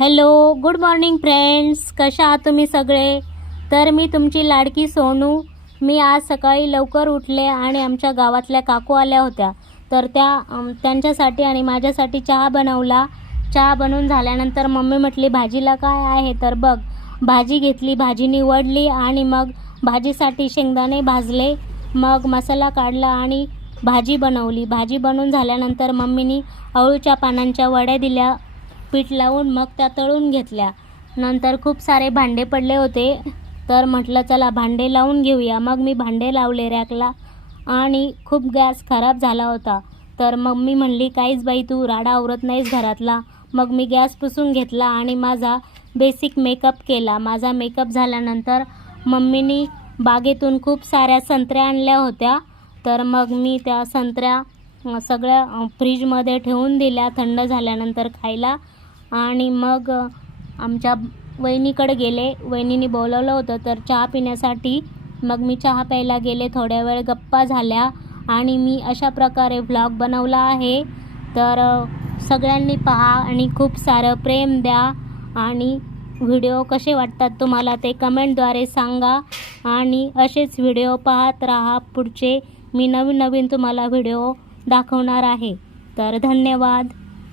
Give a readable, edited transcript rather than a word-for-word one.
Hello, good morning friends. कशा आहात तुम्ही सगळे? तर मी तुमची लाडकी सोनू. मी आज सकाळी लवकर उठले आणि आमच्या गावातल्या काकू आल्या होत्या. तर त्यांच्यासाठी आणि माझ्यासाठी चहा बनवला. चहा बनवून झाल्यानंतर मम्मी म्हटली भाजीला काय आहे, तर बघ भाजी घेतली, भाजी निवडली आणि मग भाजीसाठी शेंगदाणे भाजले, मग मसाला काढला आणि भाजी बनवली. भाजी बनवून झाल्यानंतर मम्मीनी अळूच्या पानांच्या वड्या दिल्या पीठ लावून, मग त्या तळून घेतल्या. नंतर खूप सारे भांडे पडले होते, तर म्हटलं चला भांडे लावून घेऊया. मग मी भांडे लावले रॅकला आणि खूप गॅस खराब झाला होता. तर मम्मी म्हणली काहीच बाई तू राडा आवरत नाहीस घरातला. मग मी गॅस पुसून घेतला आणि माझा बेसिक मेकअप केला. माझा मेकअप झाल्यानंतर मम्मीनी बागेतून खूप साऱ्या संत्र्या आणल्या होत्या. तर मग मी त्या संत्र्या सगळ्या फ्रीजमध्ये ठेवून दिल्या थंड झाल्यानंतर खायला. आणि मग आमच्या वहिनीकडे गेले. वहिनीने बोलवलं होतं तर चहा पिण्यासाठी. मग मी चहा प्यायला गेले. थोड्या वेळ गप्पा झाल्या आणि मी अशा प्रकारे व्लॉग बनवला आहे. तर सगळ्यांनी पहा आणि खूप सारं प्रेम द्या आणि व्हिडिओ कसे वाटतात तुम्हाला ते कमेंटद्वारे सांगा. आणि असेच व्हिडिओ पाहत राहा. पुढचे मी नवीन तुम्हाला व्हिडिओ दाखवणार आहे. तर धन्यवाद.